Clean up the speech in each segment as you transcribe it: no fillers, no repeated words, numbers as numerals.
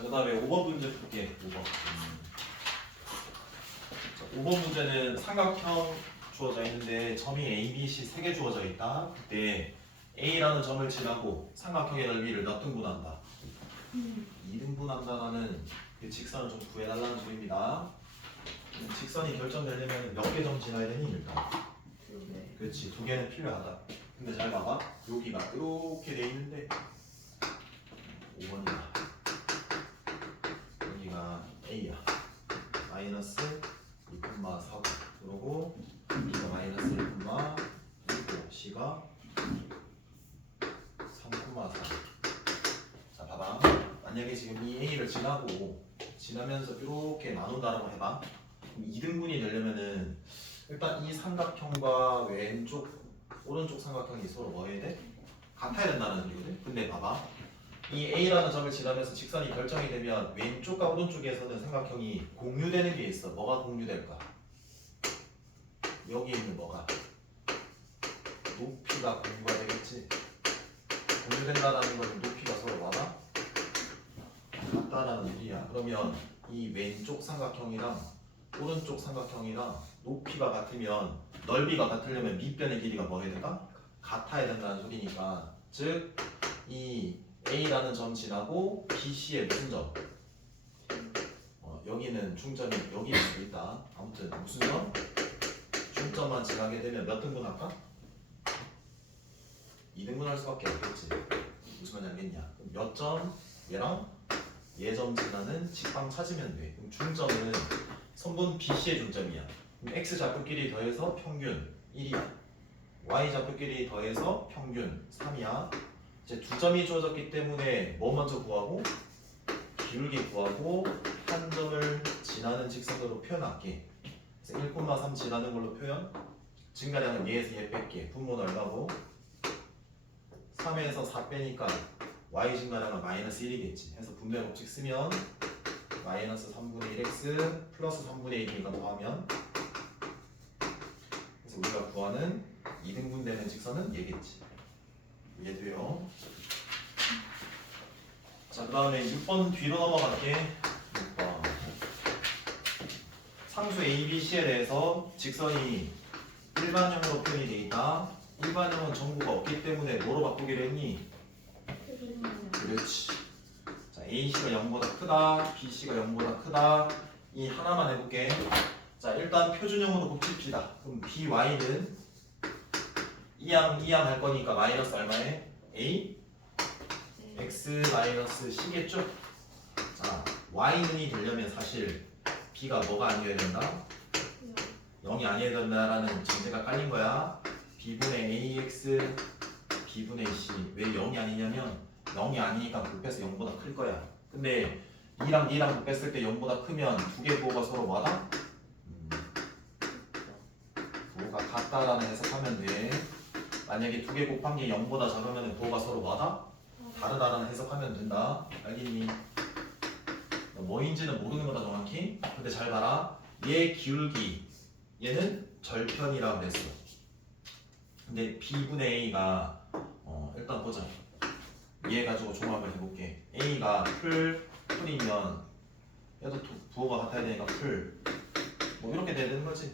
자, 그 다음에 5번 문제 풀게. 5번. 자, 5번 문제는 삼각형 주어져 있는데 점이 A, B, C 3개 주어져 있다. 그때 A라는 점을 지나고 삼각형의 넓이를 몇 등분한다. 2등분한다라는 그 직선을 좀 구해달라는 소리입니다. 직선이 결정되려면 몇 개 점 지나야 되니 일단? 그렇지, 2개는 필요하다. 근데 잘 봐봐. 여기가 이렇게 돼 있는데 5번이다. 여기가 A야. 마이너스 2,4 그러고 B가 마이너스 1,6 C가 3,4. 자 봐봐. 만약에 지금 이 A를 지나면서 이렇게 나눈다라고 해봐. 그럼 2등분이 되려면은 일단 이 삼각형과 왼쪽 오른쪽 삼각형이 서로 뭐 해야 돼? 같아야 된다는 소리거든. 근데 봐봐. 이 A라는 점을 지나면서 직선이 결정이 되면 왼쪽과 오른쪽에서는 삼각형이 공유되는 게 있어. 뭐가 공유될까? 여기 있는 뭐가? 높이가 공유가 되겠지. 공유된다라는 건 높이가 서로 뭐다? 같다라는 소리야. 그러면 이 왼쪽 삼각형이랑 오른쪽 삼각형이랑 높이가 같으면 넓이가 같으려면 밑변의 길이가 뭐 해야 될까? 같아야 된다는 소리니까 즉 이 A라는 점 지나고 BC의 무슨 점? 여기는 중점이 여기 있을 있다. 아무튼 무슨 점? 중점만 지나게 되면 몇 등분 할까? 2등분 할 수밖에 없겠지. 무슨 말인지 알겠냐? 그럼 몇 점? 얘랑 얘 점 지나는 직방 찾으면 돼. 그럼 중점은 선분 BC의 중점이야. 그럼 X 좌표끼리 더해서 평균 1이야. Y 좌표끼리 더해서 평균 3이야. 이제 두 점이 주어졌기 때문에 뭐 먼저 구하고? 기울기 구하고 한 점을 지나는 직선으로 표현할게. 그래서 1,3 지나는 걸로 표현. 증가량은 얘에서 얘 뺄게. 분모는 얼마고? 3에서 4 빼니까 y 증가량은 마이너스 1이겠지. 해서 분모의 법칙 쓰면 마이너스 3분의 1x 플러스 3분의 1이니까 더하면 그래서 우리가 구하는 2등분 되는 직선은 얘겠지. 이해돼요? 자, 그 다음에 6번 뒤로 넘어갈게. 6번 상수 A, B, C에 대해서 직선이 일반형으로 표현이 되어 있다. 일반형은 정보가 없기 때문에 뭐로 바꾸기로 했니? 그렇지. 자, AC가 0보다 크다, BC가 0보다 크다. 이 하나만 해볼게. 자, 일단 표준형으로 곱칩시다. 그럼 BY는 이항 할 거니까 마이너스 얼마에? A? X 마이너스 C겠죠? 자, Y는이 되려면 사실 B가 뭐가 아니어야 된다? 0이 아니어야 된다라는 전제가 깔린 거야. B분의 AX, B분의 C. 왜 0이 아니냐면 0이 아니니까 곱해서 0보다 클 거야. 근데 2랑 2랑 곱했을 때 0보다 크면 두 개 부호가 서로 뭐하다? 부호가 같다라는 해석하면 돼. 만약에 두 개 곱한 게 0보다 작으면 부호가 서로 뭐하다? 다르다라는 해석하면 된다. 알겠니? 뭐인지는 모르는 거다 정확히. 근데 잘 봐라. 얘 기울기 얘는 절편이라고 그랬어. 근데 B분의 A가 일단 보자. 얘 가지고 종합을 해볼게. A가 풀이면 얘도 부호가 같아야 되니까 풀. 뭐 이렇게 돼야 되는 거지.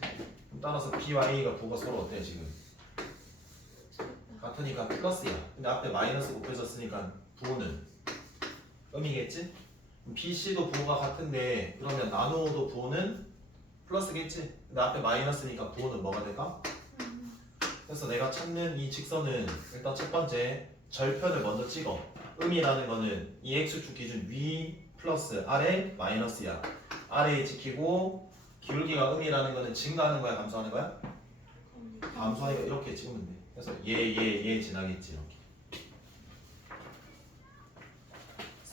따라서 B와 A가 부호가 서로 어때 지금? 같으니까 플러스야. 근데 앞에 마이너스 곱해졌으니까 부호는 음이겠지? BC도 부호가 같은데 그러면 나누어도 부호는 플러스겠지? 근데 앞에 마이너스니까 부호는 뭐가 될까? 그래서 내가 찾는 이 직선은 일단 첫 번째 절편을 먼저 찍어. 음이라는 거는 이 x축 기준 위 플러스 아래 마이너스야. 아래에 지키고 기울기가 음이라는 거는 증가하는 거야 감소하는 거야? 감소하니까 이렇게 찍으면 돼. 그래서 얘 지나겠지 이렇게.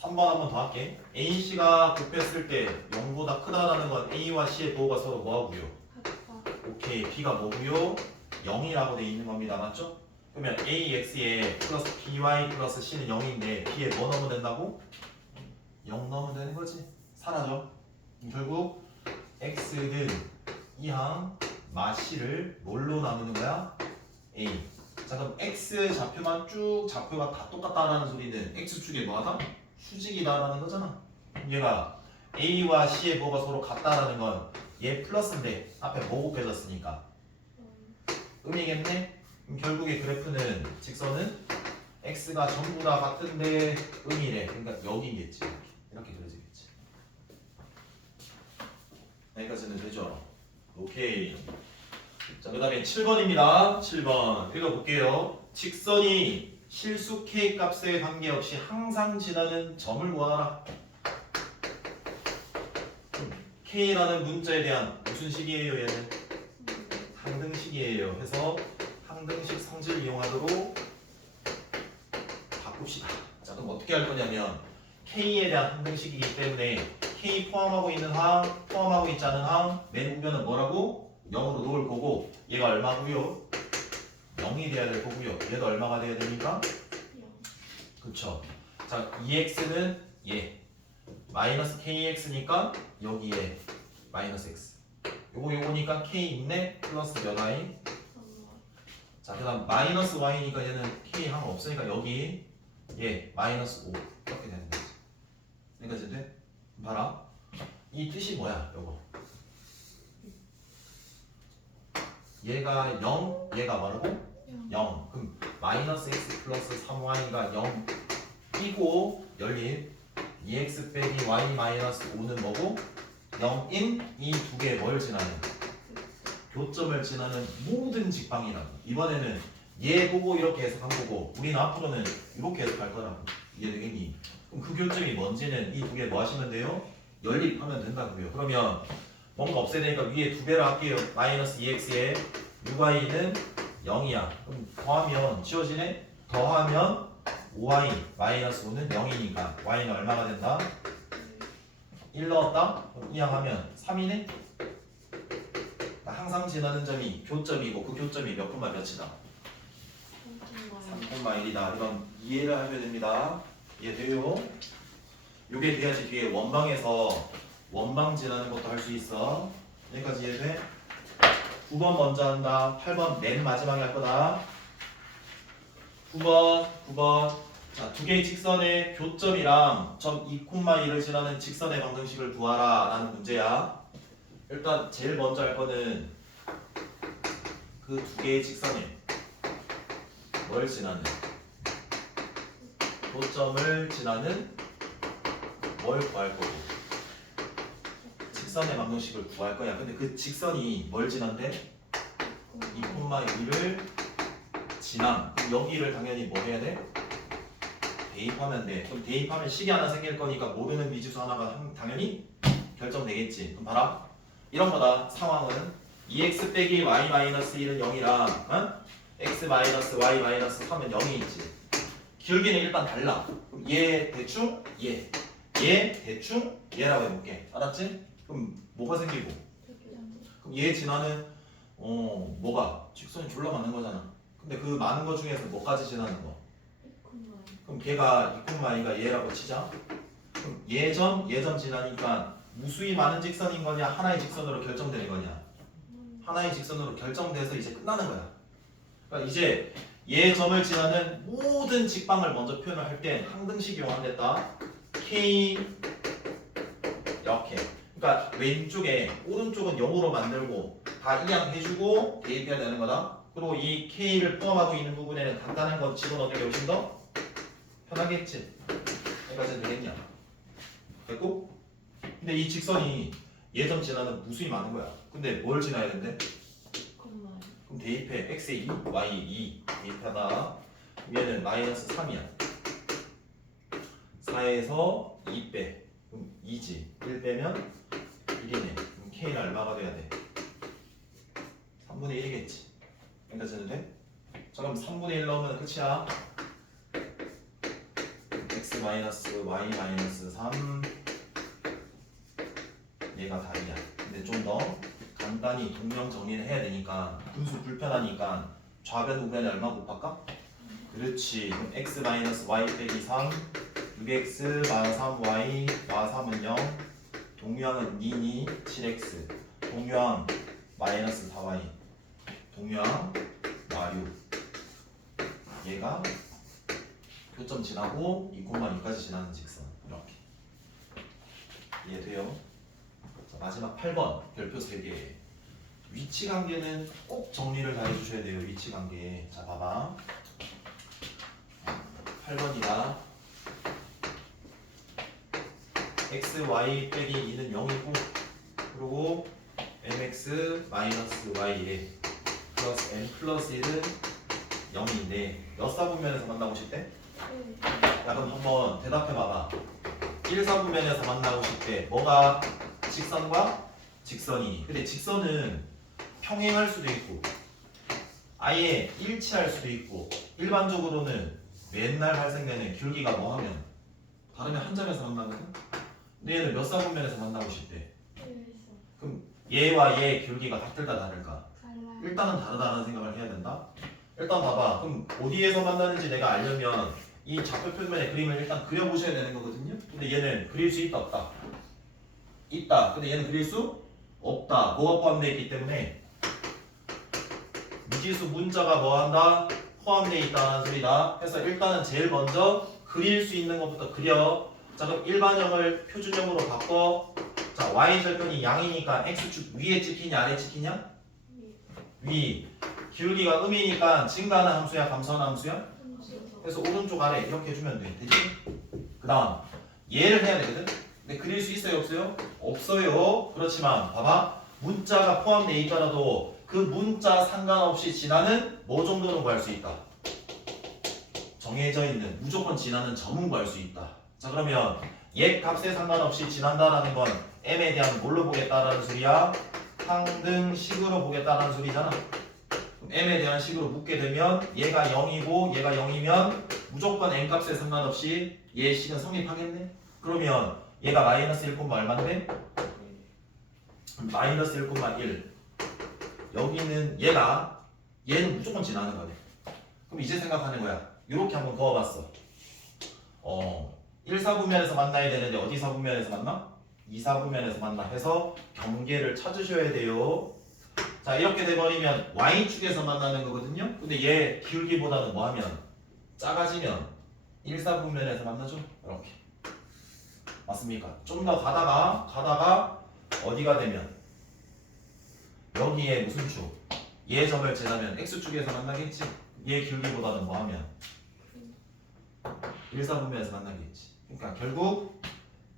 3번 한 번 더 할게. AC가 곱했을 때 0보다 크다라는 건 A와 C의 부호가 서로 뭐하고요? 오케이. B가 뭐고요? 0이라고 돼 있는 겁니다. 맞죠? 그러면 AX에 플러스 BY 플러스 C는 0인데 B에 뭐 넣으면 된다고? 0 넣으면 되는 거지. 사라져. 결국 X는 이항 마 C를 뭘로 나누는 거야? A. 자 그럼 X 좌표만 쭉 좌표가 다 똑같다라는 소리는 X축에 뭐하다? 수직이다라는 거잖아. 얘가 A와 C의 뭐가 서로 같다라는 건 얘 플러스인데 앞에 뭐 곱해졌으니까 음이겠네? 그럼 결국에 그래프는 직선은 x가 전부 다 같은데 음이래. 그러니까 여기겠지. 이렇게 그려지겠지. 여기까지는 되죠? 오케이. 자, 그 다음에 7번입니다. 7번 읽어볼게요. 직선이 실수 k 값에 관계없이 항상 지나는 점을 구하라. k라는 문자에 대한 무슨 식이에요? 얘는 항등식이에요. 해서 항등식 성질 이용하도록 바꿉시다. 자, 그럼 어떻게 할 거냐면 k에 대한 항등식이기 때문에 k 포함하고 있는 항, 포함하고 있지 않은 항, 맨 우변은 뭐라고? 0으로 놓을 거고 얘가 얼마고요? 0이 돼야 될 거고요. 얘도 얼마가 돼야 됩니까? 그쵸. 자, 2x는 얘 마이너스 kx니까 여기에 마이너스 x 요거니까 k 있네 플러스 몇 y. 자, 그 다음 마이너스 y니까 얘는 k 항 없으니까 여기 얘 마이너스 5 이렇게 되는 거지. 여기까지 돼? 봐라. 이 뜻이 뭐야 요거. 얘가 0 얘가 뭐라고? 0. 그럼 마이너스 x 플러스 3y가 0이고 열린 2x 빼기 y 마이너스 5는 뭐고? 0인 이 두 개 뭘 지나는? 교점을 지나는 모든 직방이라고. 이번에는 얘 보고 이렇게 해석한 거고 우리는 앞으로는 이렇게 해석할 거라고. 이해되겠니? 그럼 그 교점이 뭔지는 이 두 개 뭐 하시면 돼요? 연립하면 된다고요. 그러면 뭔가 없애야 되니까 위에 두 배를 할게요. 마이너스 2x에 6y는 0이야. 그럼 더하면 지워지네? 더하면 5y 마이너스 5는 0이니까 y는 얼마가 된다? 1 넣었다? 그럼 이항하면 3이네? 항상 지나는 점이 교점이고 그 교점이 몇 콤마 몇이다? 3,1이다. 이건 이해를 하셔야 됩니다. 이해돼요? 요게 돼야지 뒤에 원방에서 원방 지나는 것도 할 수 있어. 여기까지 이해돼? 9번 먼저 한다. 8번 맨 마지막에 할 거다. 9번. 자, 두 개의 직선의 교점이랑 점 2,1을 지나는 직선의 방정식을 구하라 라는 문제야. 일단 제일 먼저 할 거는 그 두 개의 직선에 뭘 지나는? 교점을 지나는 뭘 구할 거고 직선의 방정식을 구할 거야. 근데 그 직선이 뭘 지난대? 2,1을 지남. 그럼 여기를 당연히 뭐 해야 돼? 대입하면 돼. 그럼 대입하면 식이 하나 생길 거니까 모르는 미지수 하나가 당연히 결정되겠지. 그럼 봐라. 이런 거다. 상황은 2x 빼기 y 마이너스 1은 0이랑 x 마이너스 y 마이너스 3은 0이 있지. 기울기는 일단 달라. 그럼 얘 대충 얘 대충 얘라고 해볼게. 알았지? 그럼 뭐가 생기고? 그럼 얘 지나는 뭐가? 직선이 졸라 많은 거잖아. 근데 그 많은 거 중에서 뭐까지 지나는 거? 그럼 걔가 2,y가 얘라고 치자. 그럼 얘점 지나니까 무수히 많은 직선인 거냐 하나의 직선으로 결정되는 거냐? 하나의 직선으로 결정돼서 이제 끝나는 거야. 그러니까 이제 얘 점을 지나는 모든 직방을 먼저 표현을 할 때 항등식 이용한댔다. K 이렇게. 그러니까 왼쪽에 오른쪽은 0으로 만들고 다 이항해주고 대입해야 되는 거다. 그리고 이 K를 포함하고 있는 부분에는 간단한 건 집어넣는 게 훨씬 더 편하겠지. 여기까지는 되겠냐? 됐고? 근데 이 직선이 예점 지나는 무수히 많은 거야. 근데 뭘 지나야 된대? 그럼 대입해. x에 2, y에 2 대입하다. 얘는 마이너스 3이야. 4에서 2 빼. 그럼 2지. 1 빼면 1이네. 그럼 k는 얼마가 돼야 돼? 3분의 1이겠지. 여기까지는 돼? 자, 그럼 3분의 1 넣으면 끝이야. x 마이너스 y 마이너스 3 얘가 답이야. 근데 좀 더 간단히 동명 정리를 해야 되니까 분수 불편하니까 좌변 우변에 얼마 곱할까? 그렇지. 그럼 x 마이너스 y 빼기 3 6x 마 3y 마 3은 0 동류항은 2, 7x 동류항 마이너스 4y 동류항 마 6 얘가 교점 지나고 2,6까지 지나는 직선 이렇게 이해돼요? 자, 마지막 8번 별표 3개. 위치 관계는 꼭 정리를 다 해주셔야 돼요. 위치 관계. 자, 봐봐. 8번이다. x, y 빼기 2는 0이고, 그리고 mx 마이너스 y 플러스 n 플러스 1은 0인데 몇 사분면에서 만나고 싶대? 야, 그럼 한번 대답해봐봐. 1사분면에서 만나고 싶대. 뭐가 직선과 직선이. 근데 직선은 평행할 수도 있고 아예 일치할 수도 있고 일반적으로는 맨날 발생되는 기울기가 뭐 하면 다르면 한 점에서 만나거든? 근데 얘는 몇 사분면에서 만나고 싶대? 그럼 얘와 얘의 기울기가 같을까 다를까? 일단은 다르다는 생각을 해야 된다. 일단 봐봐. 그럼 어디에서 만나는지 내가 알려면 이 좌표 표면의 그림을 일단 그려보셔야 되는 거거든요. 근데 얘는 그릴 수 있다 없다? 있다. 근데 얘는 그릴 수 없다. 뭐가 포함되어 있기 때문에 무지수 문자가 뭐 한다? 포함되어 있다는 소리다. 그래서 일단은 제일 먼저 그릴 수 있는 것부터 그려. 자, 그럼 일반형을 표준형으로 바꿔. 자, y절편이 양이니까 x축 위에 찍히냐 아래 찍히냐? 위. 기울기가 음이니까 증가하는 함수야 감소하는 함수야? 그래서 오른쪽 아래 이렇게 해주면 돼. 되지? 그 다음 얘를 해야 되거든? 근데 그릴 수 있어요 없어요? 없어요. 그렇지만 봐봐. 문자가 포함되어 있더라도 그 문자 상관없이 지나는 뭐 정도는 구할 수 있다. 정해져 있는 무조건 지나는 점은 구할 수 있다. 자, 그러면 옛 값에 상관없이 지난다라는 건 m에 대한 뭘로 보겠다라는 소리야? 항등식으로 보겠다라는 소리잖아. m에 대한 식으로 묻게 되면 얘가 0이고 얘가 0이면 무조건 n 값에 상관없이 얘의 식은 성립하겠네? 그러면 얘가 마이너스 1, 얼마인데? 마이너스 1,1. 여기는 얘는 무조건 지나는 거네. 그럼 이제 생각하는 거야. 이렇게 한번 그어봤어. 1사분면에서 만나야 되는데 어디 사분면에서 만나? 2사분면에서 만나 해서 경계를 찾으셔야 돼요. 자, 이렇게 돼버리면 y축에서 만나는 거거든요. 근데 얘 기울기보다는 뭐 하면? 작아지면 1사분면에서 만나죠? 이렇게. 맞습니까? 좀 더 가다가 어디가 되면? 여기에 무슨 축? 얘 점을 지나면 x축에서 만나겠지? 얘 기울기보다는 뭐 하면? 1사분면에서 만나겠지. 그러니까 결국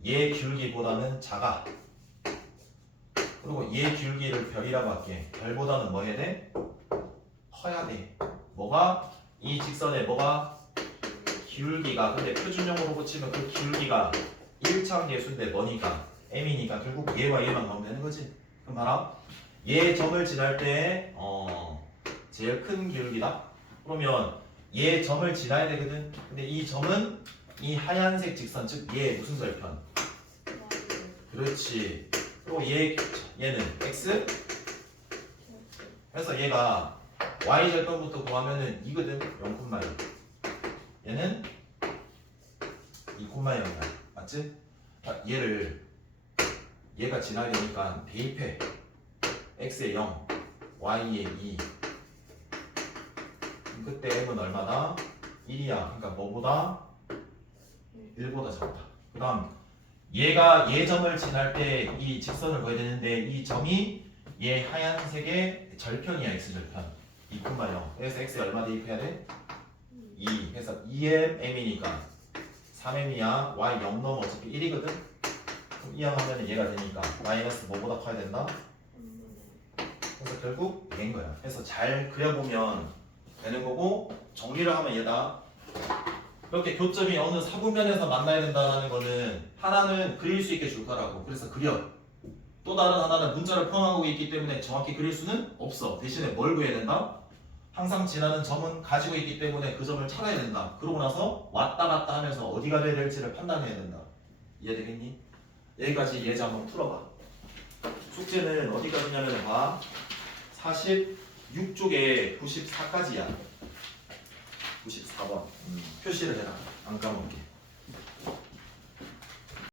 얘 기울기보다는 작아. 그리고 얘 기울기를 별이라고 할게. 별보다는 뭐 해야 돼? 커야 돼. 뭐가? 이 직선에 뭐가? 기울기가. 근데 표준형으로 고치면 그 기울기가 1차 계수인데 뭐니까? m이니까 결국 얘와 얘만 넣으면 되는 거지. 그럼 봐라. 얘 점을 지날 때 제일 큰 기울기다. 그러면 얘 점을 지나야 되거든. 근데 이 점은 이 하얀색 직선, 즉 얘 무슨 절편? 그렇지. 그리고 얘는 x. 그래서 얘가 y 절편부터 구하면은 2거든. 0,1. 얘는 2,0이야. 맞지? 자, 얘가 지나야 되니까 대입해. x에 0, y에 2. 그때 m은 얼마다? 1이야. 그러니까 뭐보다? 1보다 작다. 그 다음 얘가 얘 점을 지날 때 이 직선을 그어야 되는데 이 점이 얘 하얀색의 절편이야. x절편 2,0. 그래서 x에 얼마 대입해야 돼? 2. 그래서 2m m이니까 3m이야. y 0 넣으면 어차피 1이거든. 그럼 이항하면 얘가 되니까 마이너스 뭐보다 커야 된다? 그래서 결국 얘인 거야. 그래서 잘 그려보면 되는 거고, 정리를 하면 얘다. 이렇게 교점이 어느 사분면에서 만나야 된다는 거는 하나는 그릴 수 있게 줄 거라고. 그래서 그려. 또 다른 하나는 문자를 포함하고 있기 때문에 정확히 그릴 수는 없어. 대신에 뭘 구해야 된다? 항상 지나는 점은 가지고 있기 때문에 그 점을 찾아야 된다. 그러고 나서 왔다 갔다 하면서 어디가 돼야 될지를 판단해야 된다. 이해되겠니? 여기까지 예제 한번 풀어봐. 숙제는 어디까지냐면 봐. 46쪽에 94까지야. 94번. 표시를 해라. 안 까먹게.